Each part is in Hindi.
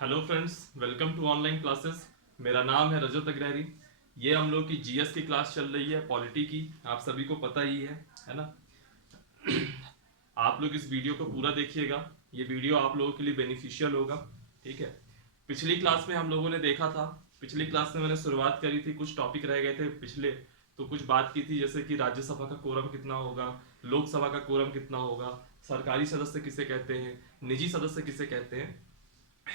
Hello friends, welcome to online classes. मेरा नाम है रजत अग्रहरी। ये हम लोग की जीएस की क्लास चल रही है, पॉलिटी की। आप सभी को पता ही है ना। आप लोग इस वीडियो को पूरा देखिएगा। ये वीडियो आप लोगों के लिए बेनिफिशियल होगा। ठीक है। पिछली क्लास में हम लोगों ने देखा था, पिछली क्लास में मैंने शुरुआत करी थी, कुछ टॉपिक रह गए थे पिछले। तो कुछ बात की थी, जैसे कि राज्यसभा का कोरम कितना होगा, लोकसभा का कोरम कितना होगा, सरकारी सदस्य किसे कहते हैं, निजी सदस्य किसे कहते हैं।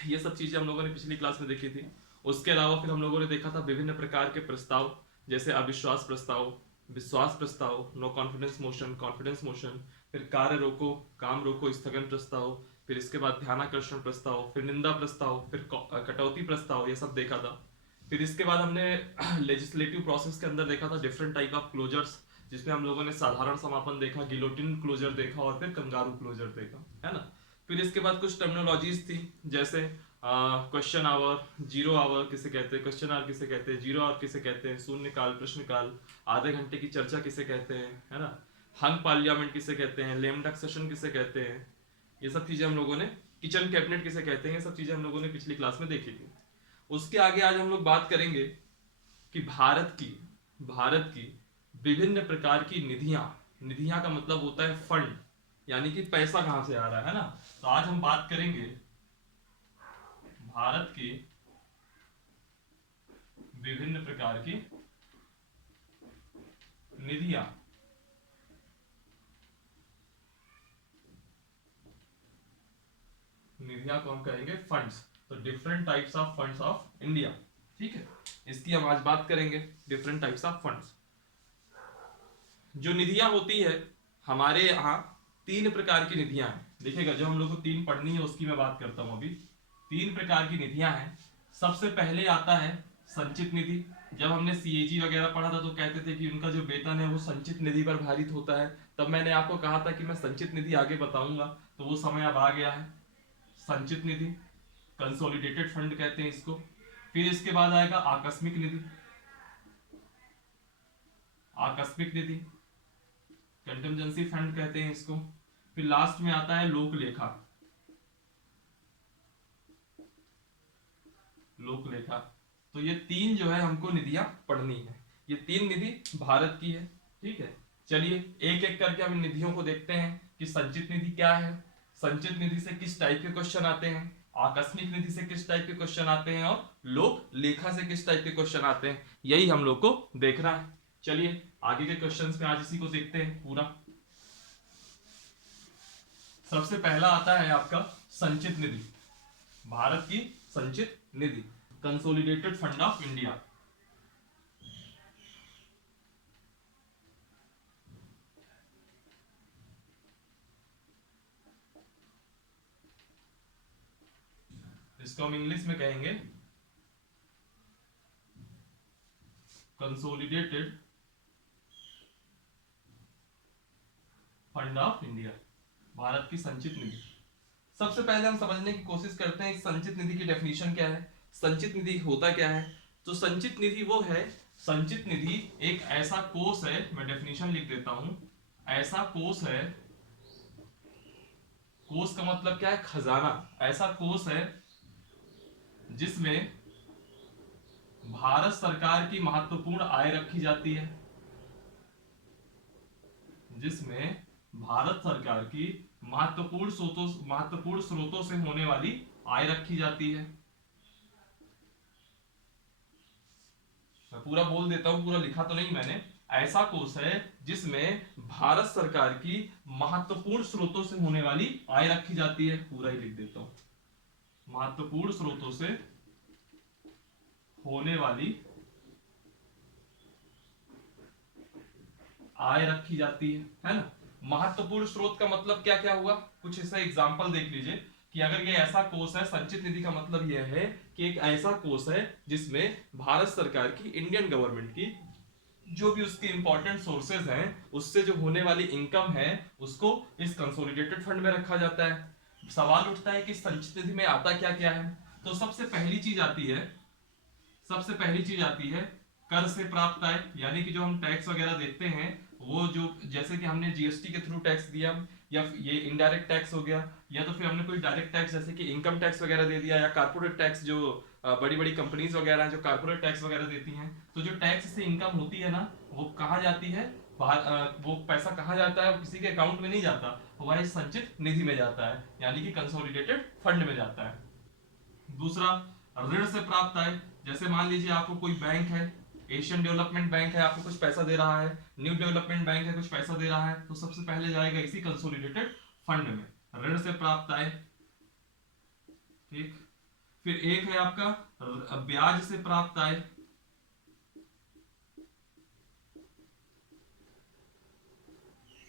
ये सब चीजें हम लोगों ने पिछली क्लास में देखी थी। उसके अलावा फिर हम लोगों ने देखा था विभिन्न प्रकार के प्रस्ताव, जैसे अविश्वास प्रस्ताव, विश्वास प्रस्ताव, no confidence motion, confidence motion, फिर कार्य रोको, काम रोको, स्थगन प्रस्ताव, फिर इसके बाद ध्यानाकर्षण प्रस्ताव, फिर निंदा प्रस्ताव, फिर कटौती प्रस्ताव, ये सब देखा था। फिर इसके बाद हमने लेजिस्लेटिव प्रोसेस के अंदर देखा था डिफरेंट टाइप ऑफ क्लोजर्स, जिसमें हम लोगों ने साधारण समापन देखा, गिलोटिन क्लोजर देखा और फिर कंगारू क्लोजर देखा, है ना। फिर इसके बाद कुछ टर्मिनोलॉजीज थी, जैसे क्वेश्चन आवर, जीरो आवर किसे कहते हैं, क्वेश्चन आवर किसे कहते हैं, जीरो आवर किसे कहते हैं, शून्य काल, प्रश्न काल, आधे घंटे की चर्चा किसे कहते हैं, है ना। हंग पार्लियामेंट किसे कहते हैं, लेम डक सेशन किसे कहते हैं। ये सब चीजें हम लोगों ने, किचन कैबिनेट किसे कहते हैं, ये सब चीजें हम लोगों ने पिछली क्लास में देखी थी। उसके आगे आज हम लोग बात करेंगे कि भारत की विभिन्न प्रकार की निधियां। निधियां का मतलब होता है फंड, यानी कि पैसा कहां से आ रहा है ना। तो आज हम बात करेंगे भारत की विभिन्न प्रकार की निधियां। निधियां को हम कहेंगे फंड्स। तो different types of funds of India. ठीक है, इसकी हम आज बात करेंगे, डिफरेंट टाइप्स ऑफ फंड्स। जो निधियां होती है हमारे यहाँ, तीन प्रकार की निधियां हैं। देखिएगा, जो हम लोग को तीन पढ़नी है उसकी मैं बात करता हूं अभी। तीन प्रकार की निधियां हैं। सबसे पहले आता है संचित निधि। जब हमने सीएजी वगैरह पढ़ा था तो कहते थे कि उनका जो वेतन है वो संचित निधि पर भारित होता है। तब मैंने आपको कहा था कि मैं संचित निधि आगे बताऊंगा, तो वो समय अब आ गया है। संचित निधि, कंसोलिडेटेड फंड कहते हैं इसको। फिर इसके बाद आएगा आकस्मिक निधि। आकस्मिक निधि, कंटिजेंसी फंड कहते हैं इसको। फिर लास्ट में आता है लोक लेखा। लोक लेखा। तो ये तीन जो है हमको निधियां पढ़नी है। ये तीन निधि भारत की है। ठीक है, चलिए एक एक करके हम इन निधियों को देखते हैं कि संचित निधि क्या है, संचित निधि से किस टाइप के क्वेश्चन आते हैं, आकस्मिक निधि से किस टाइप के क्वेश्चन आते हैं, और लोक लेखा से किस टाइप के क्वेश्चन आते हैं। यही हम लोग को देखना है। चलिए आगे के क्वेश्चंस में आज इसी को देखते हैं पूरा। सबसे पहला आता है आपका संचित निधि, भारत की संचित निधि, कंसोलिडेटेड फंड ऑफ इंडिया। इसको हम इंग्लिश में कहेंगे consolidated fund of India, Bharat की संचित निधि। सबसे पहले हम समझने की कोशिश करते हैं इस संचित निधि की डेफिनेशन क्या है, संचित निधि होता क्या है। तो संचित निधि वो है, संचित निधि एक ऐसा कोष है, मैं डेफिनेशन लिख देता हूं। ऐसा कोष है, कोष का मतलब क्या है, खजाना। ऐसा कोष है जिसमें भारत सरकार की महत्वपूर्ण आय रखी जाती है, जिसमें भारत सरकार की महत्वपूर्ण स्रोतों से होने वाली आय रखी जाती है। मैं पूरा बोल देता हूं, पूरा लिखा तो नहीं मैंने। ऐसा कोष है जिसमें भारत सरकार की महत्वपूर्ण स्रोतों से होने वाली आय रखी जाती है, पूरा ही लिख देता हूं। महत्वपूर्ण स्रोतों से होने वाली आय रखी जाती है ना। महत्वपूर्ण स्रोत का मतलब क्या क्या हुआ, कुछ ऐसा एग्जांपल देख लीजिए कि अगर ये ऐसा कोष है, संचित निधि का मतलब यह है कि एक ऐसा कोष है जिसमें भारत सरकार की, इंडियन गवर्नमेंट की जो भी उसके इंपॉर्टेंट सोर्सेज हैं, उससे जो होने वाली इनकम है, उसको इस कंसोलिडेटेड फंड में रखा जाता है। सवाल उठता है कि संचित निधि में आता क्या क्या है। तो सबसे पहली चीज आती है, सबसे पहली चीज आती है कर से प्राप्त आय, यानी कि जो हम टैक्स वगैरह देते हैं, वो जो, जैसे कि हमने जीएसटी के थ्रू टैक्स दिया, या ये इनडायरेक्ट टैक्स हो गया, या तो फिर हमने कोई डायरेक्ट टैक्स जैसे कि इनकम टैक्स वगैरह दे दिया, या कारपोरेट टैक्स जो बड़ी बड़ी कंपनीज वगैरह हैं जो कारपोरेट टैक्स वगैरह देती हैं। तो जो टैक्स से इनकम होती है ना, वो कहाँ जाती है, वो पैसा कहाँ जाता है, वो किसी के अकाउंट में नहीं जाता, वह इस संचित निधि में जाता है, यानी कि कंसोलिडेटेड फंड में जाता है। दूसरा, ऋण से प्राप्त आय। जैसे मान लीजिए आपको कोई बैंक है, एशियन डेवलपमेंट बैंक है, आपको कुछ पैसा दे रहा है, न्यू डेवलपमेंट बैंक है, कुछ पैसा दे रहा है, तो सबसे पहले जाएगा इसी कंसोलिडेटेड फंड में, ऋण से प्राप्त आय। ठीक, फिर एक है आपका ब्याज से प्राप्त आय।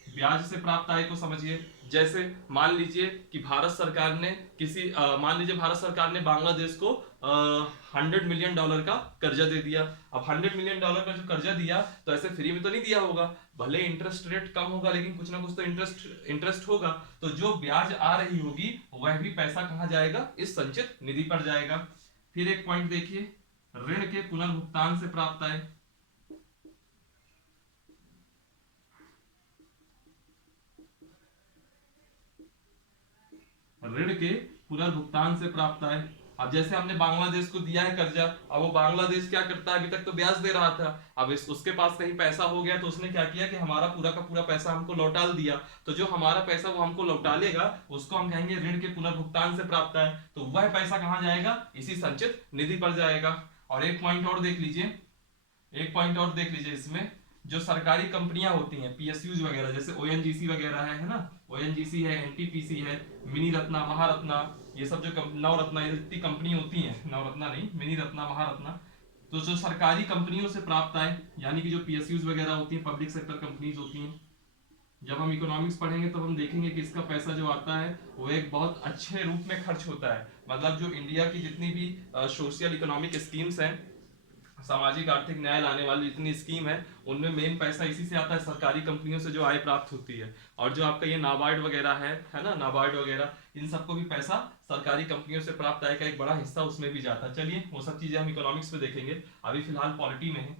ब्याज से प्राप्त आय को समझिए, जैसे मान लीजिए कि भारत सरकार ने मान लीजिए भारत सरकार ने बांग्लादेश को $100 मिलियन का कर्जा दे दिया। अब $100 मिलियन का जो कर्जा दिया, तो ऐसे फ्री में तो नहीं दिया होगा, भले इंटरेस्ट रेट कम होगा लेकिन कुछ ना कुछ तो इंटरेस्ट होगा। तो जो ब्याज आ रही होगी वह भी पैसा कहाँ जाएगा, इस संचित निधि पर जाएगा। फिर एक पॉइंट देखिए, ऋण के पुनर्भुगतान से प्राप्त आय। ऋण के पुनर्भुगतान से प्राप्त आय। अब जैसे हमने बांग्लादेश को दिया है कर्जा, अब वो बांग्लादेश क्या करता है, अभी तक तो ब्याज दे रहा था, अब उसके पास कहीं पैसा हो गया तो उसने क्या किया कि हमारा पूरा का पूरा पैसा हमको लौटा दिया। तो जो हमारा पैसा वो हमको लौटा लेगा, उसको हम कहेंगे ऋण के पुनर्भुगतान से प्राप्त आय। तो वह पैसा कहाँ जाएगा, इसी संचित निधि पर जाएगा। और एक पॉइंट और देख लीजिए, इसमें जो सरकारी कंपनियां होती हैं, पीएसयूज वगैरह, जैसे ओएनजीसी वगैरह है ना, ओएनजीसी है, एनटीपीसी है, मिनी रत्ना, महारत्ना, ये सब जो नवरत्ना, ये जितनी कंपनी होती हैं, नवरत्ना नहीं, मिनी रत्ना, महारत्ना, तो जो सरकारी कंपनियों से प्राप्त आय, यानी कि जो पीएसयूज वगैरह होती हैं, पब्लिक सेक्टर कंपनीज होती हैं, जब हम इकोनॉमिक्स पढ़ेंगे तो हम देखेंगे कि इसका पैसा जो आता है वो एक बहुत अच्छे रूप में खर्च होता है। मतलब जो इंडिया की जितनी भी सोशल इकोनॉमिक स्कीम्स हैं, सामाजिक आर्थिक न्याय लाने वाली जितनी स्कीम है, उनमें मेन पैसा इसी से आता है, सरकारी कंपनियों से जो आय प्राप्त होती है। और जो आपका ये नाबार्ड वगैरह है ना, नाबार्ड वगैरह, इन सबको भी पैसा सरकारी कंपनियों से प्राप्त आय का एक बड़ा हिस्सा उसमें भी जाता है। चलिए वो सब चीजें हम इकोनॉमिक्स में देखेंगे, अभी फिलहाल पॉलिटी में है।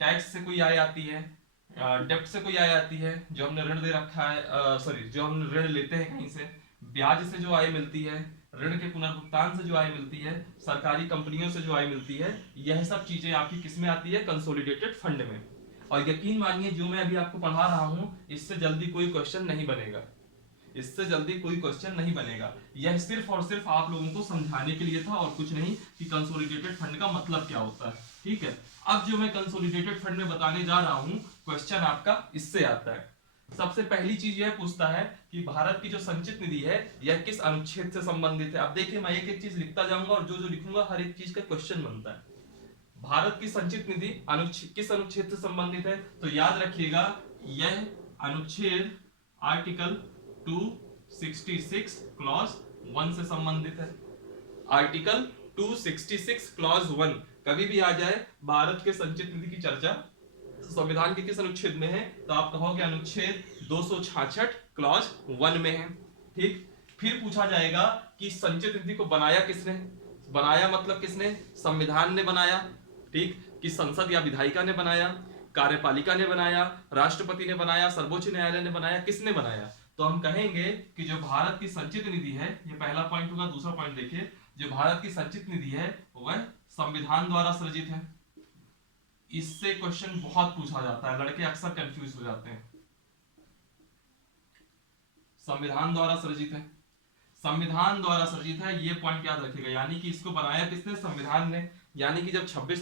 टैक्स से कोई आय आती है, डेप्ट से कोई आय आती है, जो हमने ऋण दे रखा है, सॉरी जो हम ऋण लेते हैं कहीं से, ब्याज से जो आय मिलती है, ऋण के पुनर्भुगतान से जो आय मिलती है, सरकारी कंपनियों से जो आय मिलती है, यह सब चीजें आपकी किसमें आती है, कंसोलिडेटेड फंड में। और यकीन मानिए जो मैं अभी आपको पढ़ा रहा हूं, इससे जल्दी कोई क्वेश्चन नहीं बनेगा, इससे जल्दी कोई क्वेश्चन नहीं बनेगा। यह सिर्फ और सिर्फ आप लोगों को समझाने के लिए था और कुछ नहीं, कि कंसोलिडेटेड फंड का मतलब क्या होता है। ठीक है, अब जो मैं कंसोलिडेटेड फंड में बताने जा रहा हूं, क्वेश्चन आपका इससे आता है। सबसे पहली चीज यह पूछता है कि भारत की जो संचित निधि है यह किस अनुच्छेद से संबंधित है। अब देखिए मैं एक एक चीज लिखता जाऊंगा और जो जो लिखूंगा हर एक चीज का क्वेश्चन बनता है। भारत की संचित निधि किस अनुच्छेद से संबंधित है, तो याद रखिएगा यह अनुच्छेद आर्टिकल 266 क्लॉज 1 से संबंधित है। आर्टिकल 266 क्लॉज 1 कभी भी आ जाए भारत के संचित निधि की चर्चा संविधान के किस अनुच्छेद में है, तो आप कहोगे अनुच्छेद 266 क्लॉज 1 में है। ठीक, फिर पूछा जाएगा कि संचित निधि को बनाया किसने, बनाया मतलब किसने, संविधान ने बनाया। ठीक, कि संसद या विधायिका ने बनाया, कार्यपालिका ने बनाया, राष्ट्रपति ने बनाया, सर्वोच्च न्यायालय ने बनाया, किसने बनाया। तो हम कहेंगे कि जो भारत की संचित निधि है, ये पहला पॉइंट होगा। दूसरा पॉइंट देखिए, जो भारत की संचित निधि है वह संविधान द्वारा सृजित है। इससे क्वेश्चन बहुत पूछा जाता है, लड़के अक्सर कंफ्यूज हो जाते हैं। संविधान द्वारा सृजित है, संविधान द्वारा सृजित है, ये पॉइंट याद रखिएगा। यानी कि इसको बनाया किसने, संविधान ने। यानी कि जब 26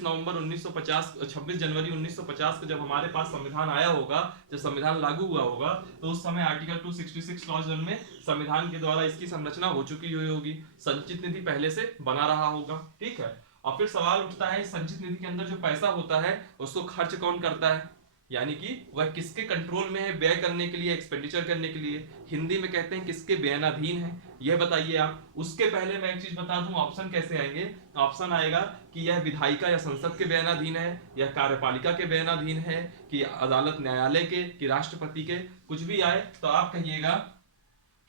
जनवरी 1950 को जब हमारे पास संविधान आया होगा, जब संविधान लागू हुआ होगा, तो उस समय आर्टिकल 266 क्लॉज 1 में संविधान के द्वारा इसकी संरचना हो चुकी हुई होगी, संचित निधि पहले से बना रहा होगा। ठीक है, और फिर सवाल उठता है संचित निधि के अंदर जो पैसा होता है उसको खर्च कौन करता है, यानी कि वह किसके कंट्रोल में है, व्यय करने के लिए, एक्सपेंडिचर करने के लिए, हिंदी में कहते हैं किसके व्ययनाधीन है, यह बताइए आप। उसके पहले मैं एक चीज बता दूं, ऑप्शन कैसे आएंगे। ऑप्शन आएगा कि यह विधायिका या संसद के व्ययनाधीन है, या कार्यपालिका के व्ययनाधीन है, कि अदालत न्यायालय के, कि राष्ट्रपति के, कुछ भी आए तो आप कहिएगा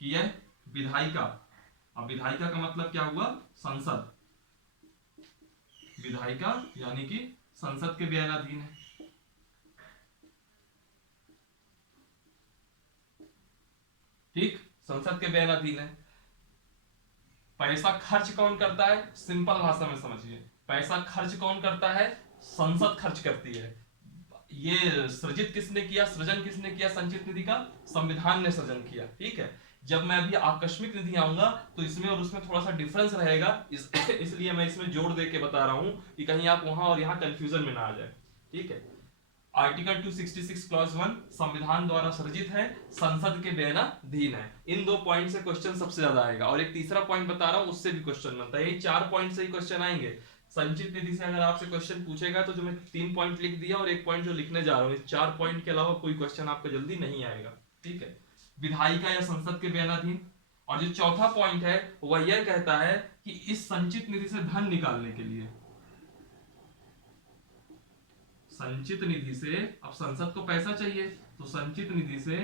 कि यह विधायिका। अब विधायिका का मतलब क्या हुआ, संसद, विधायिका यानी कि संसद के व्ययनाधीन है। ठीक, संसद के बयानाधीन है। पैसा खर्च कौन करता है, सिंपल भाषा में समझिए, पैसा खर्च कौन करता है, संसद खर्च करती है। ये सृजित किसने किया, सृजन किसने किया संचित निधि का, संविधान ने सृजन किया। ठीक है, जब मैं अभी आकस्मिक निधि आऊंगा तो इसमें और उसमें थोड़ा सा डिफरेंस रहेगा, इसलिए मैं इसमें जोड़ दे के बता रहा हूं कि कहीं आप वहां और यहाँ कंफ्यूजन में ना आ जाए। ठीक है, आर्टिकल 266 क्लॉज 1 संविधान द्वारा सृजित है, संसद के बयानाधीन है। इन दो पॉइंट से क्वेश्चन सबसे ज्यादा आएगा, और एक तीसरा पॉइंट बता रहा हूं उससे भी क्वेश्चन बनता है। यही 4 पॉइंट से ही क्वेश्चन आएंगे। संचित निधि से अगर आपसे क्वेश्चन पूछेगा तो जो मैं 3 पॉइंट लिख दिया और एक पॉइंट जो लिखने जा रहा हूँ, इस 4 पॉइंट के अलावा कोई क्वेश्चन आपको जल्दी नहीं आएगा। ठीक है, विधायिका या संसद के बयानाधीन। और जो चौथा पॉइंट है वह यह कहता है कि इस संचित निधि से धन निकालने के लिए, संचित निधि से, अब संसद को पैसा चाहिए तो संचित निधि से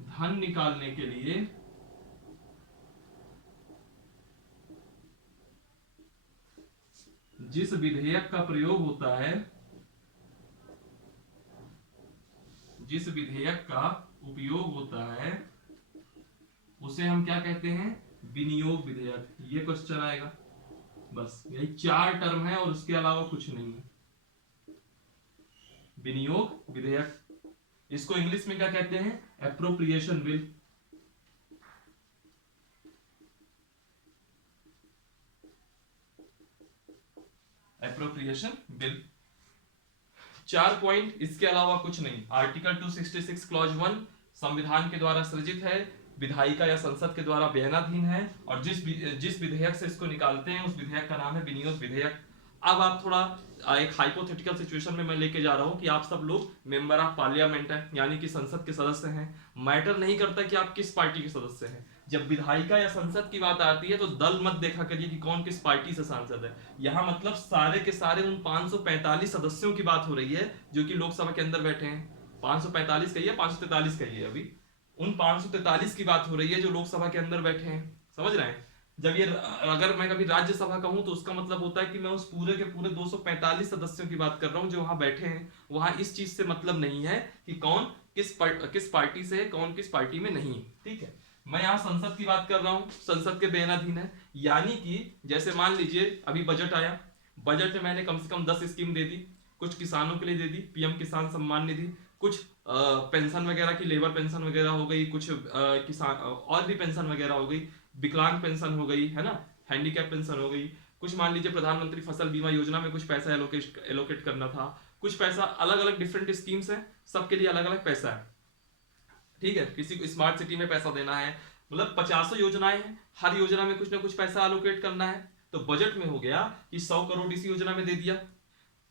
धन निकालने के लिए जिस विधेयक का प्रयोग होता है, जिस विधेयक का उपयोग होता है, उसे हम क्या कहते हैं, विनियोग विधेयक। ये क्वेश्चन आएगा। बस यही 4 टर्म है और उसके अलावा कुछ नहीं है। विनियोग विधेयक, इसको इंग्लिश में क्या कहते हैं, appropriation bill. Appropriation bill. 4 point, इसके अलावा कुछ नहीं। आर्टिकल 266 क्लॉज 1 संविधान के द्वारा सृजित है, विधायिका या संसद के द्वारा बयानाधीन है, और जिस विधेयक से इसको निकालते हैं उस विधेयक का नाम है विनियोग विधेयक। अब आप थोड़ा एक हाइपोथेटिकल सिचुएशन में मैं लेके जा रहा हूं कि आप सब लोग मेंबर ऑफ पार्लियामेंट हैं, यानी कि संसद के सदस्य हैं। मैटर नहीं करता कि आप किस पार्टी के सदस्य हैं। जब विधायिका या संसद की बात आती है तो दल मत देखा करिए कि कौन किस पार्टी से सांसद है। यहाँ मतलब सारे के सारे उन 545 सदस्यों की बात हो रही है जो कि लोकसभा के अंदर बैठे हैं। 545 कहिए, 543 कहिए, अभी उन 543 की बात हो रही है जो लोकसभा के अंदर बैठे हैं। समझ रहे हैं? जब ये अगर मैं कभी राज्यसभा कहूं तो उसका मतलब होता है कि मैं उस पूरे के पूरे 245 सदस्यों की बात कर रहा हूं जो वहां बैठे हैं। वहां इस चीज से मतलब नहीं है कि कौन किस पार्टी से है, कौन किस पार्टी में नहीं। ठीक है, मैं यहाँ संसद की बात कर रहा हूँ, संसद के बयानाधीन है। यानी कि जैसे मान लीजिए अभी बजट आया, बजट में मैंने कम से कम 10 स्कीम दे दी। कुछ किसानों के लिए दे दी, पीएम किसान सम्मान निधि, कुछ पेंशन वगैरह की, लेबर पेंशन वगैरह हो गई, कुछ किसान और भी पेंशन वगैरह हो गई, विकलांग पेंशन हो गई, है ना, हैंडीकैप पेंशन हो गई। कुछ मान लीजिए प्रधानमंत्री फसल बीमा योजना में कुछ पैसा एलोकेट करना था, कुछ पैसा, अलग अलग डिफरेंट स्कीम्स है, सबके लिए अलग अलग पैसा है। ठीक है, किसी को स्मार्ट सिटी में पैसा देना है, मतलब 50 योजनाएं हैं, हर योजना में कुछ ना कुछ पैसा एलोकेट करना है। तो बजट में हो गया कि 100 करोड़ इस योजना में दे दिया,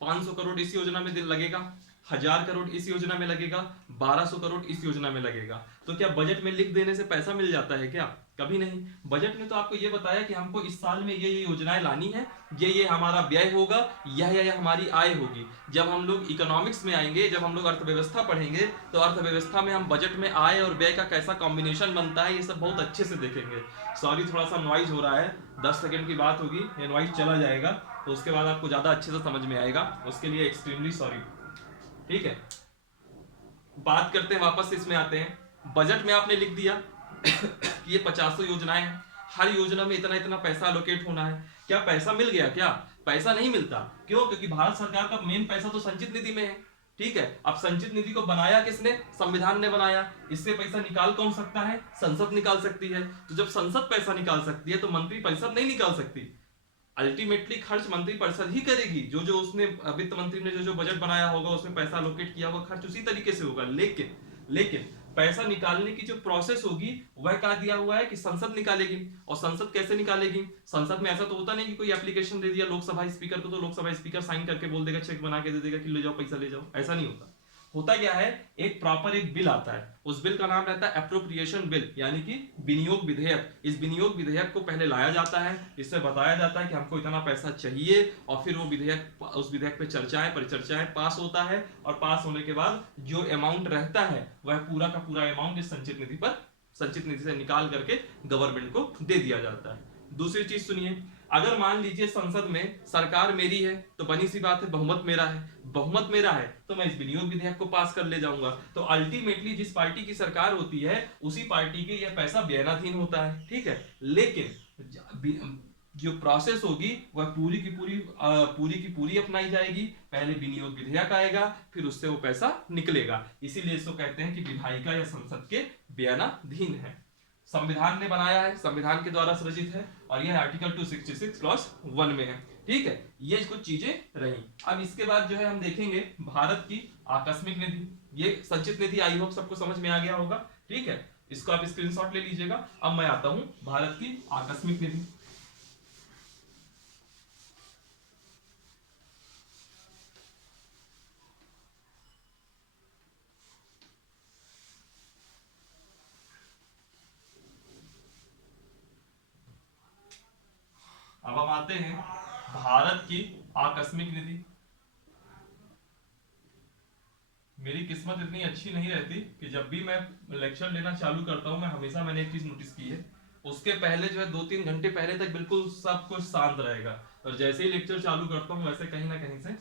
500 करोड़ इस योजना में लगेगा, 1000 करोड़ इस योजना में लगेगा, 1200 करोड़ इस योजना में लगेगा। तो क्या बजट में लिख देने से पैसा मिल जाता है क्या? कभी नहीं। बजट ने तो आपको ये बताया कि हमको इस साल में ये योजनाएं लानी है, ये हमारा व्यय होगा, यह हमारी आय होगी। जब हम लोग इकोनॉमिक्स में आएंगे, जब हम लोग अर्थव्यवस्था पढ़ेंगे, तो अर्थव्यवस्था में हम बजट में आय और व्यय का कैसा कॉम्बिनेशन बनता है ये सब बहुत अच्छे से देखेंगे। सॉरी, थोड़ा सा नॉइज हो रहा है, 10 सेकंड की बात होगी, ये नॉइज चला जाएगा तो उसके बाद आपको ज्यादा अच्छे से समझ में आएगा, उसके लिए एक्सट्रीमली सॉरी। ठीक है, बात करते हैं, वापस इसमें आते हैं। बजट में आपने लिख दिया कि ये 50 योजनाएं हैं, हर योजना में इतना इतना पैसा एलोकेट होना है। क्या पैसा मिल गया? क्या पैसा नहीं मिलता? क्यों? क्योंकि भारत सरकार का मेन पैसा तो संचित निधि में है। ठीक है, अब संचित निधि को बनाया किसने? संविधान ने बनाया। इससे पैसा निकाल कौन सकता है? संसद निकाल सकती है। तो जब संसद पैसा निकाल सकती है तो मंत्री परिषद नहीं निकाल सकती। अल्टीमेटली खर्च मंत्री परिषद ही करेगी। जो जो उसने, वित्त मंत्री ने जो बजट बनाया होगा उसमें पैसा एलोकेट किया होगा, खर्च उसी तरीके से होगा। लेकिन पैसा निकालने की जो प्रोसेस होगी वह कहा दिया हुआ है कि संसद निकालेगी। और संसद कैसे निकालेगी? संसद में ऐसा तो होता नहीं कि कोई एप्लीकेशन दे दिया लोकसभा स्पीकर को तो लोकसभा स्पीकर साइन करके बोल देगा, चेक बना के दे देगा कि ले जाओ पैसा ले जाओ। ऐसा नहीं होता। होता क्या है, एक प्रॉपर एक बिल आता है, उस बिल का नाम रहता है एप्रोप्रिएशन बिल, यानी कि विनियोग विधेयक। इस विनियोग विधेयक को पहले लाया जाता है, इससे बताया जाता है कि हमको इतना पैसा चाहिए, और फिर वो विधेयक, उस विधेयक पे चर्चाएं परिचर्चाएं पास होता है, और पास होने के बाद जो अमाउंट रहता है वह पूरा का पूरा अमाउंट इस संचित निधि से निकाल करके गवर्नमेंट को दे दिया जाता है। दूसरी चीज सुनिए, अगर मान लीजिए संसद में सरकार मेरी है तो बनी सी बात है बहुमत मेरा है, बहुमत मेरा है तो मैं इस विनियोग विधेयक को पास कर ले जाऊंगा। तो अल्टीमेटली जिस पार्टी की सरकार होती है उसी पार्टी के यह पैसा व्ययनाधीन होता है, ठीक है। लेकिन जो प्रोसेस होगी वह पूरी की पूरी अपनाई जाएगी। पहले विनियोग विधेयक आएगा, फिर उससे वो पैसा निकलेगा। इसीलिए इसको कहते हैं कि विधायिका या संसद के व्ययनाधीन है। संविधान ने बनाया है, संविधान के द्वारा सृजित है, और यह आर्टिकल 266 क्लॉज 1 में है, ठीक है। ये कुछ चीजें रही। अब इसके बाद जो है हम देखेंगे भारत की आकस्मिक निधि। ये संचित निधि आई होप सबको समझ में आ गया होगा, ठीक है। इसको आप स्क्रीनशॉट ले लीजिएगा। अब मैं आता हूं भारत की आकस्मिक निधि। अब हम आते हैं भारत की आकस्मिक निधि। मेरी किस्मत इतनी अच्छी नहीं रहती कि जब भी मैं लेक्चर लेना चालू करता हूं, मैं हमेशा मैंने एक चीज नोटिस की है, उसके पहले जो है 2-3 घंटे पहले तक बिल्कुल सब कुछ शांत रहेगा, और जैसे ही लेक्चर चालू करता हूं वैसे कहीं ना कहीं से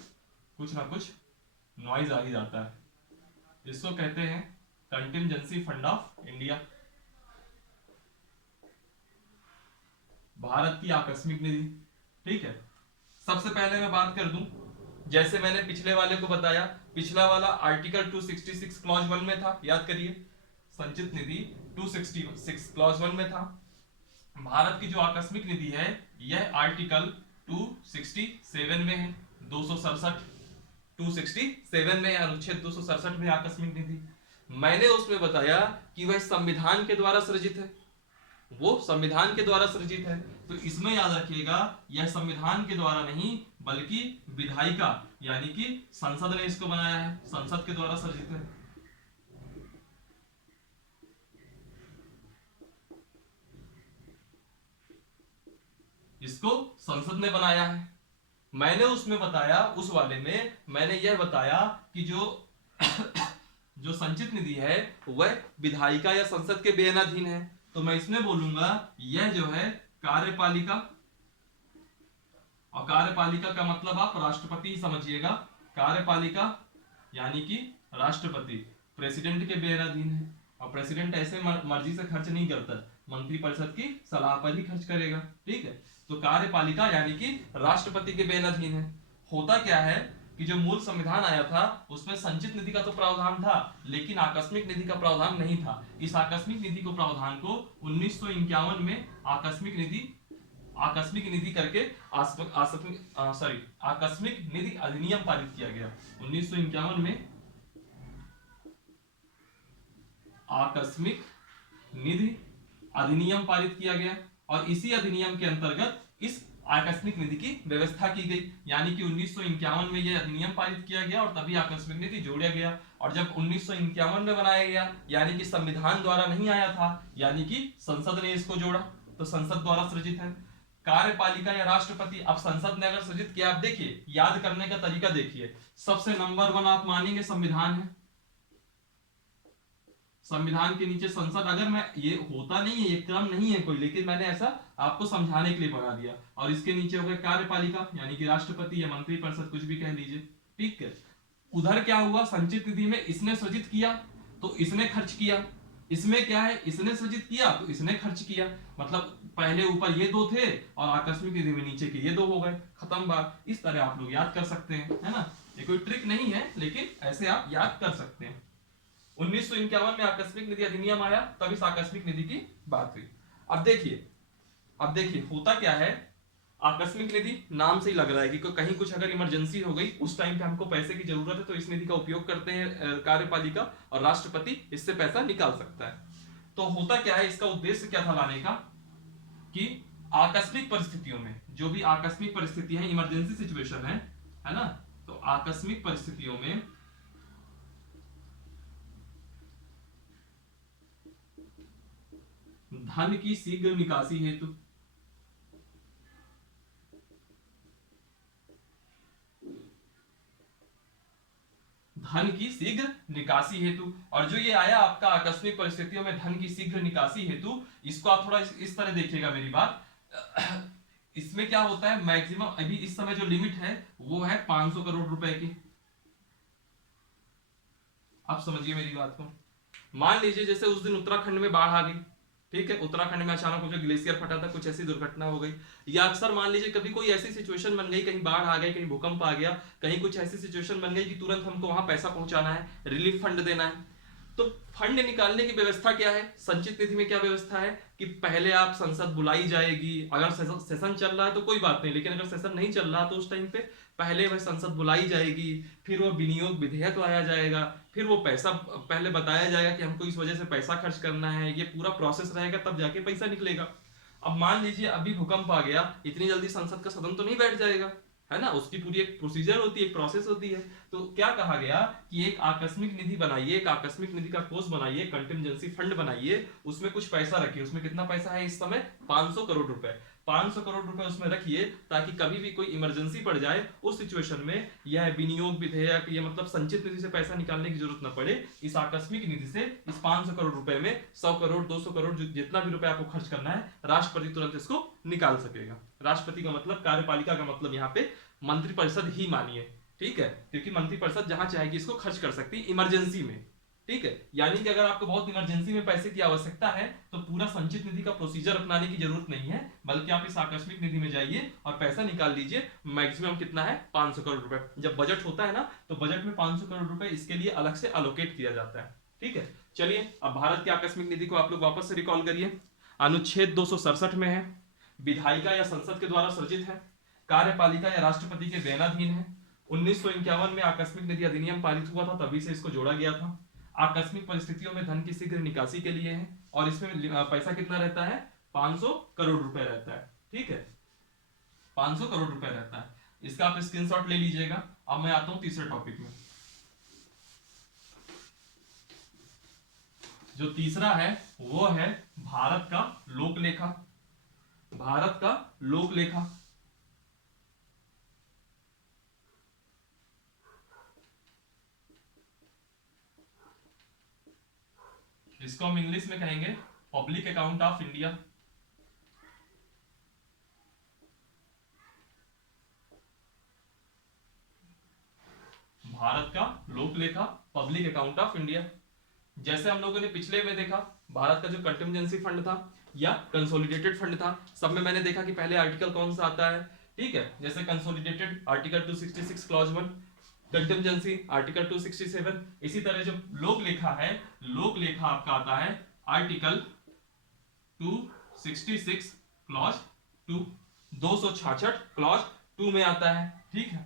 कुछ ना कुछ नॉइज आ ही जाता है। इसको कहते हैं contingency fund of India. Bharat की आकस्मिक निधि, ठीक है। सबसे पहले मैं बात कर दूं, जैसे मैंने पिछले वाले को बताया, पिछला वाला आर्टिकल 266 क्लॉज 1 में था, याद करिए। संचित निधि 266 क्लॉज 1 में था। भारत की जो आकस्मिक निधि है यह आर्टिकल 267 में है, 267 267 में, अनुच्छेद 267 में आकस्मिक निधि। मैंने उसमें बताया कि वह संविधान के द्वारा सृजित है, वो संविधान के द्वारा सृजित है। तो इसमें याद रखिएगा यह संविधान के द्वारा नहीं बल्कि विधायिका यानी कि संसद ने इसको बनाया है, संसद के द्वारा सृजित है। इसको संसद ने बनाया है। मैंने उसमें बताया, उस वाले में मैंने यह बताया कि जो संचित निधि है वह विधायिका या संसद के व्ययनाधीन है। तो मैं इसमें बोलूंगा यह जो है कार्यपालिका, और कार्यपालिका का मतलब आप राष्ट्रपति ही समझिएगा। कार्यपालिका यानी कि राष्ट्रपति प्रेसिडेंट के व्ययनाधीन है, और प्रेसिडेंट ऐसे मर्जी से खर्च नहीं करता, मंत्रिपरिषद की सलाह पर ही खर्च करेगा, ठीक है। तो कार्यपालिका यानी कि राष्ट्रपति के व्ययनाधीन है। होता क्या है कि जो मूल संविधान आया था उसमें संचित निधि का तो प्रावधान था, लेकिन आकस्मिक निधि का प्रावधान नहीं था। इस आकस्मिक निधि को प्रावधान को 1951 में आकस्मिक निधि करके आकस्मिक निधि अधिनियम पारित किया गया। 1951 में आकस्मिक निधि अधिनियम पारित किया गया, और इसी अधिनियम के अंतर्गत इस आकस्मिक निधि की व्यवस्था की गई। यानी कि 1951 में यह अधिनियम पारित किया गया और तभी आकस्मिक निधि जोड़ा गया। और जब 1951 में बनाया गया यानी कि संविधान द्वारा नहीं आया था, यानी कि संसद ने इसको जोड़ा, तो संसद द्वारा सृजित है। कार्यपालिका या राष्ट्रपति, अब संसद ने अगर सृजित किया, आप देखिए याद करने का तरीका देखिए, सबसे नंबर 1 आप मानेंगे संविधान है, संविधान के नीचे संसद। अगर मैं, ये होता नहीं है, ये क्रम नहीं है कोई, लेकिन मैंने ऐसा आपको समझाने के लिए बना दिया। और इसके नीचे हो गया कार्यपालिका यानी कि राष्ट्रपति या मंत्रिपरिषद, कुछ भी कह लीजिए, ठीक है। उधर क्या हुआ, संचित निधि में इसने सृजित किया तो इसने खर्च किया, इसमें क्या है, इसने सृजित किया तो इसने खर्च किया। मतलब पहले ऊपर ये 2 थे और आकस्मिक निधि में नीचे के ये 2 हो गए, खत्म बात। इस तरह आप लोग याद कर सकते हैं, है ना। ये कोई ट्रिक नहीं है, लेकिन ऐसे आप याद कर सकते हैं। 1951 में आकस्मिक निधि अधिनियम आया, तब इस आकस्मिक निधि की बात हुई। अब देखिए होता क्या है, आकस्मिक निधि नाम से ही लग रहा है कि कहीं कुछ अगर इमरजेंसी हो गई, उस टाइम पे हमको पैसे की जरूरत है, तो इस निधि का उपयोग करते हैं कार्यपालिका, और राष्ट्रपति इससे पैसा निकाल सकता है। तो होता क्या है, इसका उद्देश्य क्या था लाने का, कि आकस्मिक परिस्थितियों में, जो भी आकस्मिक परिस्थिति है, इमरजेंसी सिचुएशन है ना, तो आकस्मिक परिस्थितियों में धन की शीघ्र निकासी हेतु, धन की शीघ्र निकासी हेतु। और जो ये आया आपका आकस्मिक परिस्थितियों में धन की शीघ्र निकासी हेतु, इसको आप थोड़ा इस तरह देखिएगा मेरी बात। इसमें क्या होता है, मैक्सिमम अभी इस समय जो लिमिट है वो है 500 करोड़ रुपए की। आप समझिए मेरी बात को। मान लीजिए जैसे उस दिन उत्तराखंड में बाढ़ आ गई, ठीक है, उत्तराखंड में अचानक कुछ ग्लेशियर फटा था, कुछ ऐसी दुर्घटना हो गई, या अक्सर मान लीजिए कभी कोई ऐसी सिचुएशन बन गई, कहीं बाढ़ आ गई, कहीं भूकंप आ गया, कहीं कुछ ऐसी सिचुएशन बन गई कि तुरंत हमको वहां पैसा पहुंचाना है, रिलीफ फंड देना है। तो फंड निकालने की व्यवस्था क्या है, संचित निधि में क्या व्यवस्था है कि पहले आप संसद बुलाई जाएगी, अगर सेशन चल रहा है तो कोई बात नहीं, लेकिन अगर सेशन नहीं चल रहा तो उस टाइम पे पहले वह संसद बुलाई जाएगी, फिर वो विनियोग विधेयक लाया जाएगा, फिर वो पैसा पहले बताया जाएगा कि हमको इस वजह से पैसा खर्च करना है, ये पूरा प्रोसेस रहेगा, तब जाके पैसा निकलेगा। अब मान लीजिए अभी भूकंप आ गया, इतनी जल्दी संसद का सदन तो नहीं बैठ जाएगा, है ना, उसकी पूरी एक प्रोसीजर होती है, एक प्रोसेस होती है। तो क्या कहा गया कि एक आकस्मिक निधि बनाइए, एक आकस्मिक निधि का कोष बनाइए, कंटिजेंसी फंड बनाइए, उसमें कुछ पैसा रखिए। उसमें कितना पैसा है इस समय, 500 करोड़ रुपए। 500 करोड़ रुपए उसमें रखिए, ताकि कभी भी कोई इमरजेंसी पड़ जाए उस सिचुएशन में यह विनियोग विधेयक, ये मतलब संचित निधि से पैसा निकालने की जरूरत न पड़े। इस आकस्मिक निधि से इस 500 करोड़ रुपए में 100 करोड़ 200 करोड़ जितना भी रुपए आपको खर्च करना है, राष्ट्रपति तुरंत इसको निकाल सकेगा। राष्ट्रपति का मतलब कार्यपालिका का मतलब यहाँ पे मंत्रिपरिषद ही मानिए, ठीक है, क्योंकि मंत्रिपरिषद जहां चाहेगी इसको खर्च कर सकती है इमरजेंसी में, ठीक है। यानी कि अगर आपको बहुत इमरजेंसी में पैसे की आवश्यकता है तो पूरा संचित निधि का प्रोसीजर अपनाने की जरूरत नहीं है, बल्कि आप इस आकस्मिक निधि में जाइए और पैसा निकाल लीजिए। मैक्सिमम कितना है, 500 करोड़ रुपए। जब बजट होता है ना, तो बजट में 500 करोड़ रुपए इसके लिए अलग से अलोकेट किया जाता है, ठीक है। चलिए अब भारत की आकस्मिक निधि को आप लोग वापस से रिकॉल करिए। अनुच्छेद 267 में है, विधायिका या संसद के द्वारा सृजित है, कार्यपालिका या राष्ट्रपति के बेनाधीन है। 1951 में आकस्मिक निधि अधिनियम पारित हुआ था, तभी से इसको जोड़ा गया था। आकस्मिक परिस्थितियों में धन की शीघ्र निकासी के लिए है, और इसमें पैसा कितना रहता है, 500 करोड़ रुपए रहता है, ठीक है, 500 करोड़ रुपए रहता है। इसका आप स्क्रीनशॉट ले लीजिएगा। अब मैं आता हूं तीसरे टॉपिक में। जो तीसरा है वो है भारत का लोक लेखा। भारत का लोक लेखा, इसको हम इंग्लिश में कहेंगे public account of India. Bharat का लोक लेखा, पब्लिक अकाउंट ऑफ इंडिया। जैसे हम लोगों ने पिछले में देखा, भारत का जो कंटिजेंसी फंड था या कंसोलिडेटेड फंड था, सब में मैंने देखा कि पहले आर्टिकल कौन सा आता है, ठीक है। जैसे consolidated article 266 clause 1, contingency article 267। इसी तरह जो लोक लेखा है, लोक लेखा आपका आता है आर्टिकल 266 क्लॉज 2, 266 क्लॉज 2 में आता है, ठीक है।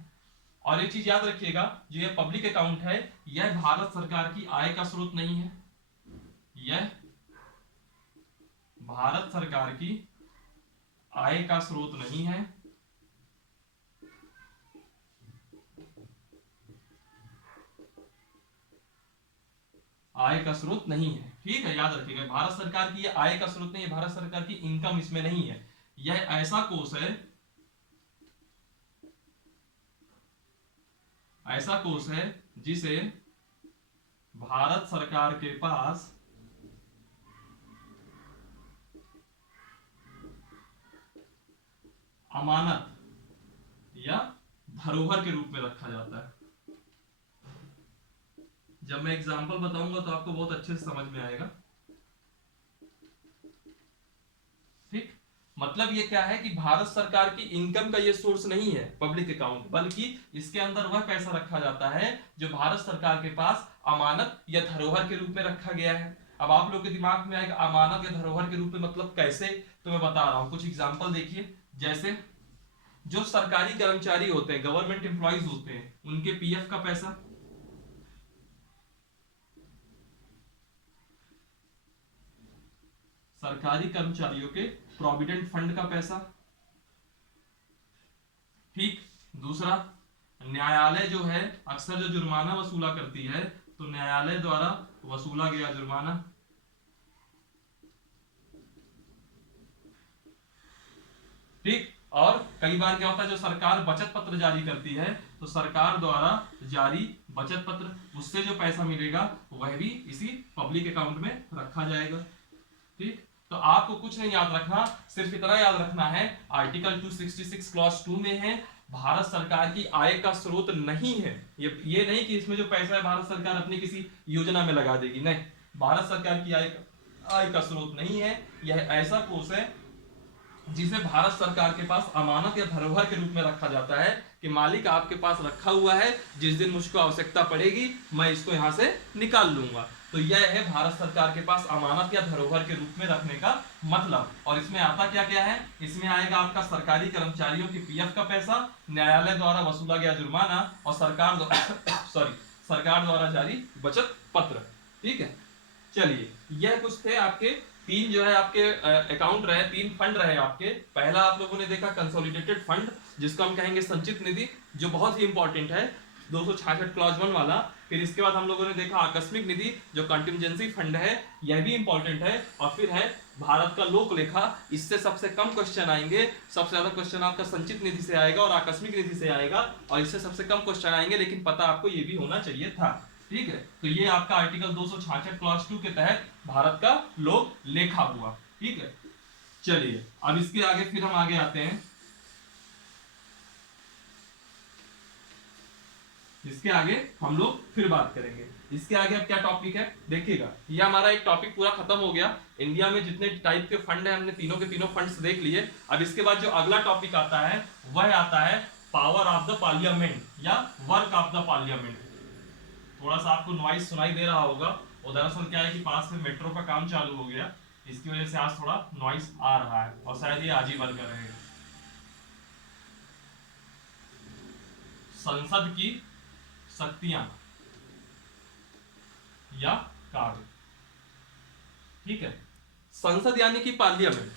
और एक चीज याद रखिएगा, जो ये पब्लिक अकाउंट है, यह भारत सरकार की आय का स्रोत नहीं है, यह भारत सरकार की आय का स्रोत नहीं है। आय का स्रोत नहीं है, ठीक है, याद रखिएगा, भारत सरकार की यह आय का स्रोत नहीं है, भारत सरकार की इनकम इसमें नहीं है। यह ऐसा कोष है, ऐसा कोष है जिसे भारत सरकार के पास अमानत या धरोहर के रूप में रखा जाता है। जब मैं एग्जांपल बताऊंगा तो आपको बहुत अच्छे से समझ में आएगा, ठीक। मतलब ये क्या है कि भारत सरकार की इनकम का ये सोर्स नहीं है पब्लिक अकाउंट, बल्कि इसके अंदर वह पैसा रखा जाता है जो भारत सरकार के पास अमानत या धरोहर के रूप में रखा गया है। अब आप लोग के दिमाग में आएगा अमानत या धरोहर के रूप में मतलब कैसे, तो मैं बता रहा हूं, कुछ एग्जांपल देखिए। जैसे जो सरकारी कर्मचारी होते हैं, गवर्नमेंट एम्प्लॉइज होते हैं, उनके पीएफ का पैसा, सरकारी कर्मचारियों के प्रोविडेंट फंड का पैसा, ठीक। दूसरा, न्यायालय जो है अक्सर जो जुर्माना वसूला करती है, तो न्यायालय द्वारा वसूला गया जुर्माना, ठीक। और कई बार क्या होता है, जो सरकार बचत पत्र जारी करती है, तो सरकार द्वारा जारी बचत पत्र, उससे जो पैसा मिलेगा वह भी इसी पब्लिक अकाउंट में रखा जाएगा, ठीक। तो आपको कुछ नहीं याद रखना, सिर्फ इतना याद रखना है आर्टिकल 266 क्लॉज 2 में है भारत सरकार की आय का स्रोत नहीं है। ये नहीं कि इसमें जो पैसा है भारत सरकार अपनी किसी योजना में लगा देगी, नहीं, भारत सरकार की आय का स्रोत नहीं है। यह ऐसा कोष है जिसे भारत सरकार के पास अमानत या धरोहर के रूप में रखा जाता है कि मालिक आपके पास रखा हुआ है, जिस दिन मुझको आवश्यकता पड़ेगी मैं इसको यहां से निकाल लूंगा। तो यह है भारत सरकार के पास अमानत या धरोहर के रूप में रखने का मतलब। और इसमें आता क्या क्या है, इसमें आएगा आपका सरकारी कर्मचारियों की पीएफ का पैसा, न्यायालय द्वारा वसूला गया जुर्माना और सरकार द्वारा जारी बचत पत्र। ठीक है, चलिए यह कुछ थे आपके तीन जो है आपके अकाउंट रहे, तीन फंड रहे आपके। पहला आप लोगों ने देखा कंसोलिडेटेड फंड, जिसको हम कहेंगे संचित निधि, जो बहुत ही इंपॉर्टेंट है, 266 क्लॉज 1 वाला। फिर इसके बाद हम लोगों ने देखा आकस्मिक निधि, जो कंटिजेंसी फंड है, यह भी इंपॉर्टेंट है। और फिर है भारत का लोक लेखा, इससे सबसे कम क्वेश्चन आएंगे, सबसे ज्यादा क्वेश्चन आपका संचित निधि से आएगा और आकस्मिक निधि से आएगा, और इससे सबसे कम क्वेश्चन आएंगे, लेकिन पता आपको ये भी होना चाहिए था। ठीक है, तो ये आपका आर्टिकल 266 क्लॉज 2 के तहत भारत का लोक लेखा हुआ। ठीक है, चलिए अब इसके आगे फिर हम आगे आते हैं। इसके आगे हम लोग फिर बात करेंगे। इसके आगे अब क्या टॉपिक है देखिएगा, ये हमारा एक टॉपिक पूरा खत्म हो गया। इंडिया में जितने टाइप के फंड है हमने तीनों के तीनों फंड्स देख लिए। अब इसके बाद जो अगला टॉपिक आता है वह आता है पावर ऑफ द पार्लियामेंट या वर्क ऑफ द पार्लियामेंट। थोड़ा सा आपको नॉइस सुनाई दे रहा होगा, और दरअसल क्या है कि पास में मेट्रो का काम चालू हो गया, इसकी वजह से आज थोड़ा नॉइस आ रहा है, और शायद ये आज ही बंद करेंगे। संसद की शक्तियां या कार्य। ठीक है, संसद यानी कि पार्लियामेंट,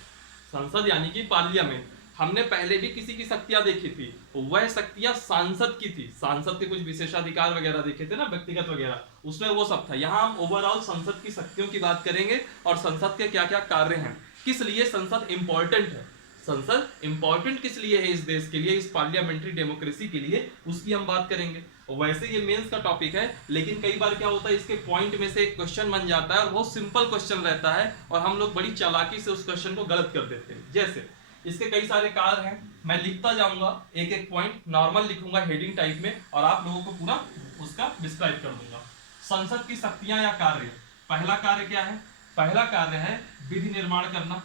संसद यानी कि पार्लियामेंट। हमने पहले भी किसी की शक्तियां देखी थी, वह शक्तियां सांसद की थी, सांसद के कुछ विशेषाधिकार वगैरह देखे थे ना, व्यक्तिगत वगैरह, उसमें वो सब था। यहां हम ओवरऑल संसद की शक्तियों की बात करेंगे और संसद के क्या क्या कार्य हैं, किस लिए संसद इंपॉर्टेंट है, संसद इंपॉर्टेंट किस लिए है इस देश के लिए, इस पार्लियामेंट्री डेमोक्रेसी के लिए, उसकी हम बात करेंगे। वैसे ये मेंस का टॉपिक है, लेकिन कई बार क्या होता है इसके पॉइंट में से एक क्वेश्चन बन जाता है और बहुत सिंपल क्वेश्चन रहता है, और हम लोग बड़ी चालाकी से उस क्वेश्चन को गलत कर देते हैं। जैसे इसके कई सारे कार्य हैं, मैं लिखता जाऊंगा, एक एक पॉइंट नॉर्मल लिखूंगा हेडिंग टाइप में, और आप लोगों को पूरा उसका डिस्क्राइब कर दूंगा। संसद की शक्तियां या कार्य। पहला कार्य क्या है, पहला कार्य है विधि निर्माण करना।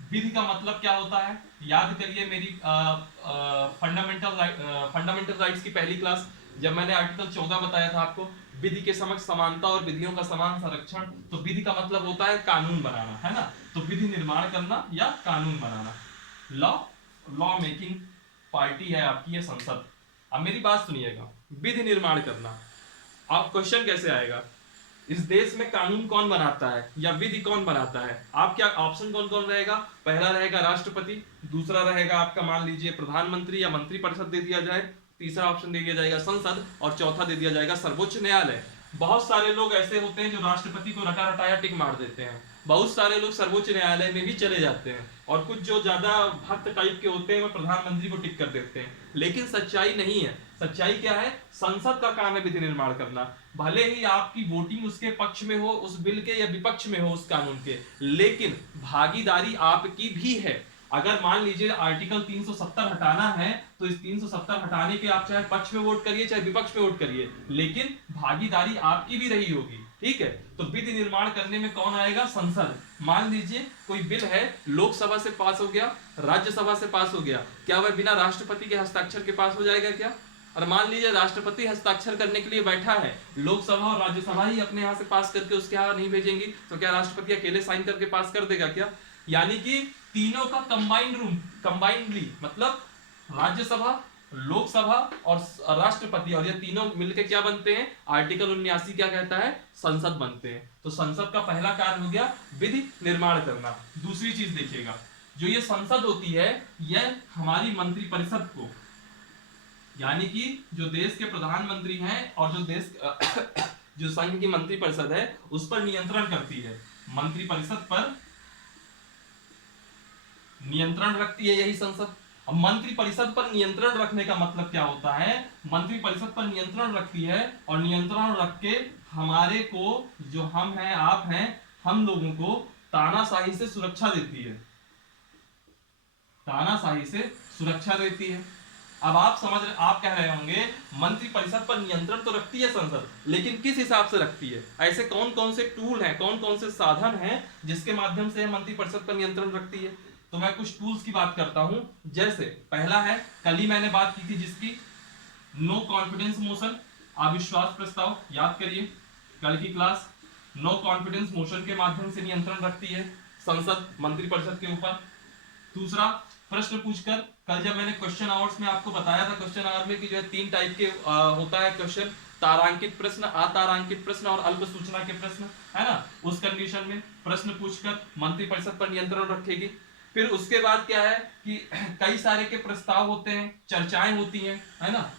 विधि का मतलब क्या होता है, याद करिए मेरी फंडामेंटल राइट्स की पहली क्लास, जब मैंने आर्टिकल 14 बताया था आपको, विधि के समक्ष समानता और विधियों का समान संरक्षण। तो विधि का मतलब होता है कानून बनाना, है ना, तो विधि निर्माण करना या कानून बनाना। लॉ मेकिंग पार्टी है आपकी ये संसद। अब मेरी बात सुनिएगा, विधि निर्माण करना, अब क्वेश्चन कैसे आएगा, इस देश में कानून कौन बनाता है या विधि कौन बनाता है। आप क्या ऑप्शन कौन कौन रहेगा, पहला रहेगा राष्ट्रपति, दूसरा रहेगा आपका मान लीजिए प्रधानमंत्री या मंत्रिपरिषद दे दिया जाए, तीसरा ऑप्शन दे दिया जाएगा संसद, और चौथा दे दिया जाएगा सर्वोच्च न्यायालय। बहुत सारे लोग ऐसे होते हैं जो राष्ट्रपति को रटा रटाया टिक मार देते हैं, बहुत सारे लोग सर्वोच्च न्यायालय में भी चले जाते हैं, और कुछ जो ज्यादा भक्त टाइप के होते हैं वो प्रधानमंत्री को टिक कर देते हैं। लेकिन सच्चाई नहीं है, सच्चाई क्या है, संसद का काम है विधि निर्माण करना। भले ही आपकी वोटिंग उसके पक्ष में हो, उस बिल के, या विपक्ष में हो उस कानून के, लेकिन भागीदारी आपकी भी है। अगर मान लीजिए आर्टिकल 370 हटाना है, तो इस 370 हटाने के आप चाहे पक्ष में वोट करिए चाहे विपक्ष में वोट करिए, लेकिन भागीदारी आपकी भी रही होगी। ठीक है, तो विधि निर्माण करने में कौन आएगा, संसद। मान लीजिए कोई बिल है, लोकसभा से पास हो गया, राज्यसभा से पास हो गया, क्या वह बिना राष्ट्रपति के हस्ताक्षर के पास हो जाएगा क्या। और मान लीजिए राष्ट्रपति हस्ताक्षर करने के लिए बैठा है, लोकसभा और राज्यसभा ही अपने यहाँ से पास करके उसके यहाँ नहीं भेजेंगी, तो क्या राष्ट्रपति अकेले साइन करके पास कर देगा क्या। यानी कि तीनों का कंबाइंडली, मतलब राज्यसभा, लोकसभा और राष्ट्रपति, और ये तीनों मिलकर क्या बनते हैं, आर्टिकल 79 क्या कहता है, संसद बनते हैं। तो संसद का पहला कार्य हो गया विधि निर्माण करना। दूसरी चीज देखिएगा, जो ये संसद होती है, यह हमारी मंत्रिपरिषद को, यानी कि जो देश के प्रधानमंत्री हैं और जो देश जो संघ की मंत्रिपरिषद है उस पर नियंत्रण करती है। मंत्रिपरिषद पर नियंत्रण रखती है यही संसद। अब मंत्रिपरिषद पर नियंत्रण रखने का मतलब क्या होता है, मंत्रिपरिषद पर नियंत्रण रखती है, और नियंत्रण रख के हमारे को, जो हम हैं आप हैं, हम लोगों को तानाशाही से सुरक्षा देती है, तानाशाही से सुरक्षा देती है। अब आप आप कह रहे होंगे मंत्रिपरिषद पर नियंत्रण तो रखती है संसद, लेकिन किस हिसाब से रखती है? ऐसे कौन कौन से टूल हैं, कौन कौन से साधन हैं जिसके माध्यम से मंत्रिपरिषद पर नियंत्रण रखती है? तो मैं कुछ टूल्स की बात करता हूं। जैसे पहला है, कल ही मैंने बात की थी जिसकी, नो कॉन्फिडेंस मोशन, अविश्वास प्रस्ताव, याद करिए कल की क्लास। नो कॉन्फिडेंस मोशन के माध्यम से नियंत्रण रखती है संसद मंत्रिपरिषद के ऊपर। दूसरा, प्रश्न पूछकर, कल जब मैंने क्वेश्चन आवर्स में आपको बताया था, क्वेश्चन आवर में कि जो है 3 टाइप के होता है क्वेश्चन, तारांकित प्रश्न, अतारांकित प्रश्न और अल्प सूचना के प्रश्न, है ना। उस कंडीशन में प्रश्न पूछकर मंत्रिपरिषद पर नियंत्रण रखेगी। फिर उसके बाद क्या है कि कई सारे के प्रस्ताव होते हैं, चर्चाएं होती हैं, है ना,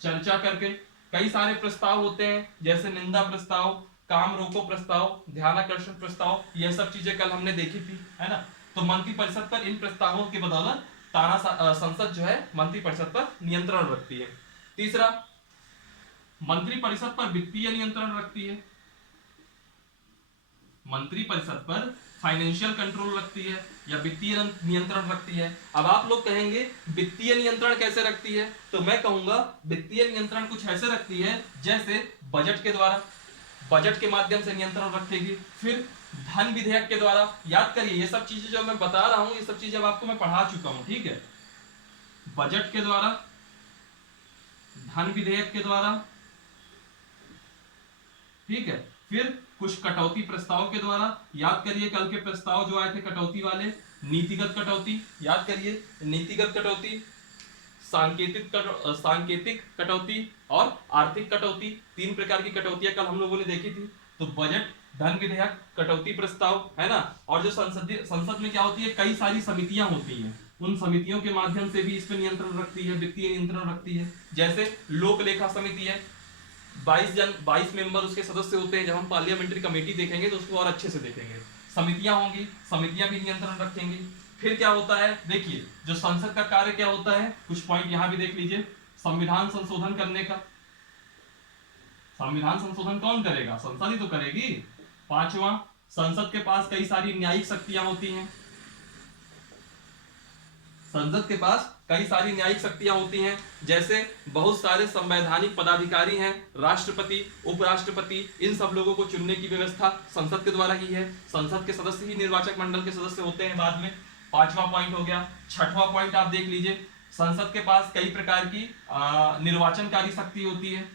चर्चा करके कई सारे प्रस्ताव होते हैं, जैसे निंदा प्रस्ताव, काम रोको प्रस्ताव, ध्यानाकर्षण प्रस्ताव, ये सब चीजें कल हमने देखी थी, है ना। तो मंत्रिपरिषद पर इन प्रस्तावों के बदौलत संसद जो है मंत्रिपरिषद पर नियंत्रण रखती है। तीसरा, मंत्रिपरिषद पर वित्तीय नियंत्रण रखती है, मंत्रिपरिषद पर फाइनेंशियल कंट्रोल रखती है या वित्तीय नियंत्रण रखती है। अब आप लोग कहेंगे वित्तीय नियंत्रण कैसे रखती है? तो मैं कहूंगा वित्तीय नियंत्रण कुछ ऐसे रखती है जैसे बजट के द्वारा, बजट के माध्यम से नियंत्रण रखेगी। फिर धन विधेयक के द्वारा, याद करिए ये सब चीजें जो मैं बता रहा हूं, ये सब चीजें आपको मैं पढ़ा चुका हूं, ठीक है। बजट के द्वारा, धन विधेयक के द्वारा, ठीक है। फिर कुछ कटौती प्रस्ताव के द्वारा, याद करिए कल के प्रस्ताव जो आए थे कटौती वाले, नीतिगत कटौती, याद करिए नीतिगत कटौती, सांकेतिक कटौती और आर्थिक कटौती, 3 प्रकार की कटौतियां कल हम लोगों ने देखी थी। तो बजट, धन विधेयक, कटौती प्रस्ताव, है ना। और जो संसद में क्या होती है, कई सारी समितियां होती हैं, उन समितियों के माध्यम से भी इस पर नियंत्रण रखती है, वित्तीय नियंत्रण रखती है। जैसे लोक लेखा समिति है, 22 मेंबर उसके सदस्य होते हैं। जब हम पार्लियामेंट्री कमेटी देखेंगे तो उसको और अच्छे से देखेंगे। समितियां होंगी, समितियां भी नियंत्रण रखेंगी। फिर क्या होता है, देखिए जो संसद का कार्य क्या होता है, कुछ पॉइंट यहां भी देख लीजिए। संविधान संशोधन करने का, संविधान संशोधन कौन करेगा? संसद ही तो करेगी। 5वां, संसद के पास कई सारी न्यायिक शक्तियां होती हैं, संसद के पास कई सारी न्यायिक शक्तियां होती हैं। जैसे बहुत सारे संवैधानिक पदाधिकारी हैं, राष्ट्रपति, उपराष्ट्रपति, इन सब लोगों को चुनने की व्यवस्था संसद के द्वारा ही है। संसद के सदस्य ही निर्वाचक मंडल के सदस्य होते हैं बाद में। 5वां पॉइंट हो गया। 6वां पॉइंट आप देख लीजिए, संसद के पास कई प्रकार की निर्वाचनकारी शक्ति होती है।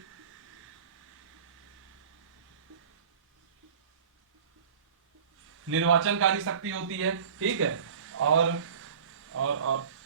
निर्वाचनकारी शक्ति होती है, ठीक है। और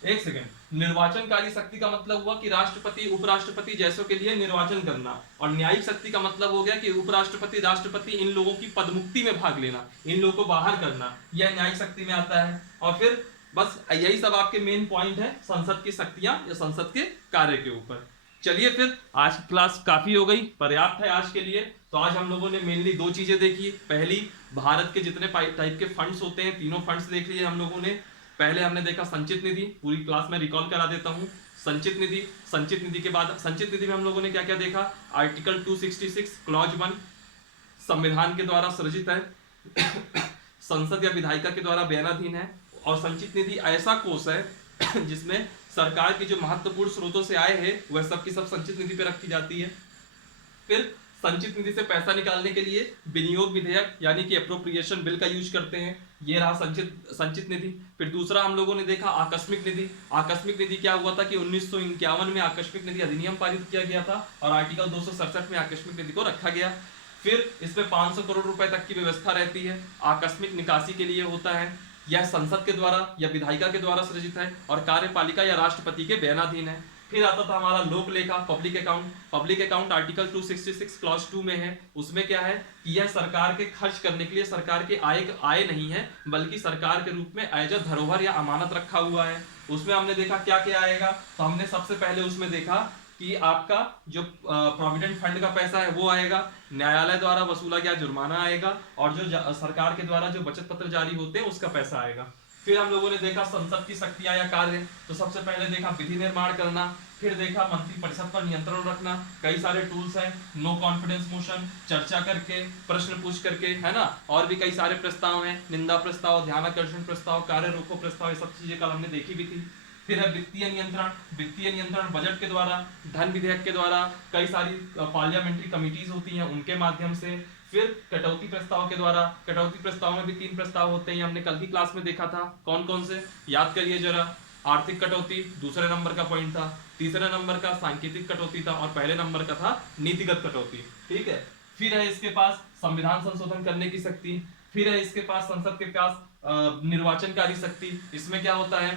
एक सेकेंड, निर्वाचनकारी शक्ति का मतलब हुआ कि राष्ट्रपति, उपराष्ट्रपति जैसों के लिए निर्वाचन करना, और न्यायिक शक्ति का मतलब हो गया कि उपराष्ट्रपति, राष्ट्रपति, इन लोगों की पदमुक्ति में भाग लेना, इन लोगों को बाहर करना, यह न्यायिक शक्ति में आता है। और फिर बस यही सब आपके मेन पॉइंट है संसद की शक्तियां या संसद के कार्य के ऊपर। चलिए फिर, आज की क्लास काफी हो गई, पर्याप्त है आज के लिए। तो आज हम लोगों ने मेनली 2 चीजें देखी। पहली, भारत के जितने टाइप के फंड्स होते हैं, तीनों फंड्स देख लिए हम लोगों ने। पहले हमने देखा संचित निधि, पूरी क्लास में रिकॉल करा देता हूं। संचित निधि, संचित निधि के बाद संचित निधि में हम लोगों ने क्या क्या देखा? आर्टिकल 266 क्लॉज 1 संविधान के द्वारा सृजित है, संसद या विधायिका के द्वारा बयानाधीन है। और संचित निधि ऐसा कोष है जिसमें सरकार की जो महत्वपूर्ण स्रोतों से आय है वह सब की सब संचित निधि पे रखी जाती है। फिर संचित निधि से पैसा निकालने के लिए विनियोग विधेयक यानी कि एप्रोप्रिएशन बिल का यूज करते हैं। ये रहा संचित निधि। फिर दूसरा हम लोगों ने देखा आकस्मिक निधि। आकस्मिक निधि क्या हुआ था कि 1951 में आकस्मिक निधि अधिनियम पारित किया गया था और आर्टिकल 267 में आकस्मिक निधि को रखा गया। फिर इसमें 500 करोड़ रुपए तक की व्यवस्था रहती है, आकस्मिक निकासी के लिए होता है। यह संसद के द्वारा या विधायिका के द्वारा सृजित है और कार्यपालिका या राष्ट्रपति के बयानाधीन है। फिर आता था हमारा लोक लेखा, public account. Public account article 266 clause 2 में है। उसमें क्या है कि यह सरकार के खर्च करने के लिए सरकार के आय नहीं है, बल्कि सरकार के रूप में एज अ धरोहर या अमानत रखा हुआ है। उसमें हमने देखा क्या क्या आएगा। तो हमने सबसे पहले उसमें देखा कि आपका जो प्रोविडेंट फंड का पैसा है वो आएगा, न्यायालय द्वारा वसूला गया जुर्माना आएगा और जो सरकार के द्वारा जो बचत पत्र जारी होते हैं उसका पैसा आएगा। फिर हम लोगों ने देखा संसद की शक्तियां या कार्य, तो सबसे पहले देखा विधि निर्माण करना, फिर देखा मंत्रिपरिषद पर नियंत्रण रखना, कई सारे टूल्स हैं, नो कॉन्फिडेंस मोशन, चर्चा करके, प्रश्न पूछ करके, है ना, और भी कई सारे प्रस्ताव हैं, निंदा प्रस्ताव, ध्यानाकर्षण प्रस्ताव, कार्य रोको प्रस्ताव, ये सब चीजें कल हमने देखी भी थी। फिर है वित्तीय नियंत्रण, वित्तीय नियंत्रण बजट के द्वारा, धन विधेयक के द्वारा, कई सारी पार्लियामेंट्री कमिटीज होती हैं उनके माध्यम से। फिर कटौती प्रस्ताव के द्वारा, कटौती प्रस्ताव में भी 3 प्रस्ताव होते हैं, हमने कल की क्लास में देखा था, कौन कौन से याद करिए जरा। आर्थिक कटौती दूसरे नंबर का पॉइंट था, तीसरे नंबर का सांकेतिक कटौती था, और पहले नंबर का था नीतिगत कटौती, ठीक है। फिर है इसके पास संविधान संशोधन करने की शक्ति, फिर है इसके पास संसद के पास निर्वाचनकारी शक्ति। इसमें क्या होता है,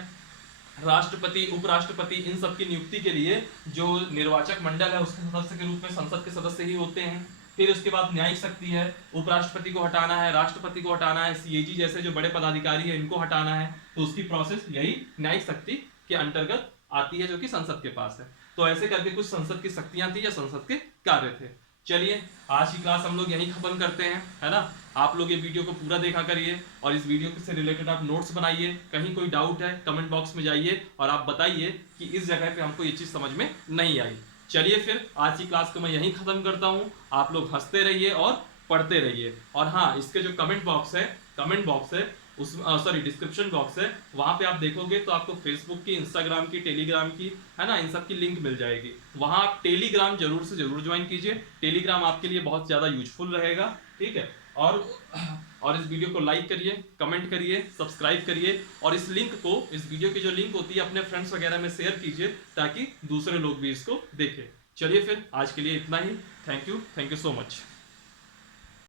राष्ट्रपति, उपराष्ट्रपति, इन सब की नियुक्ति के लिए जो निर्वाचक मंडल है उसके सदस्य के रूप में संसद के सदस्य ही होते हैं। फिर उसके बाद न्यायिक शक्ति है, उपराष्ट्रपति को हटाना है, राष्ट्रपति को हटाना है, सीएजी जैसे जो बड़े पदाधिकारी है इनको हटाना है, तो उसकी प्रोसेस यही न्यायिक शक्ति के अंतर्गत आती है जो कि संसद के पास है। तो ऐसे करके कुछ संसद की शक्तियां थी या संसद के कार्य थे। चलिए आज की क्लास हम लोग यहीं खत्म करते हैं, है ना। आप लोग ये वीडियो को पूरा देखा करिए और इस वीडियो से रिलेटेड आप नोट्स बनाइए, कहीं कोई डाउट है कमेंट बॉक्स में जाइए और आप बताइए कि इस जगह पे हमको ये चीज समझ में नहीं आई। चलिए फिर आज की क्लास को मैं यहीं खत्म करता हूँ, आप लोग हंसते रहिए और पढ़ते रहिए। और हाँ, इसके जो कमेंट बॉक्स है उस सॉरी डिस्क्रिप्शन बॉक्स है, वहां पे आप देखोगे तो आपको फेसबुक की, इंस्टाग्राम की, टेलीग्राम की, है ना, इन सब की लिंक मिल जाएगी। वहां आप टेलीग्राम जरूर से जरूर ज्वाइन कीजिए, टेलीग्राम आपके लिए बहुत ज्यादा यूजफुल रहेगा, ठीक है। और इस वीडियो को लाइक करिए, कमेंट करिए, सब्सक्राइब करिए और इस लिंक को, इस वीडियो की जो लिंक होती है अपने फ्रेंड्स वगैरह में शेयर कीजिए ताकि दूसरे लोग भी इसको देखें। चलिए फिर आज के लिए इतना ही। Thank you so much.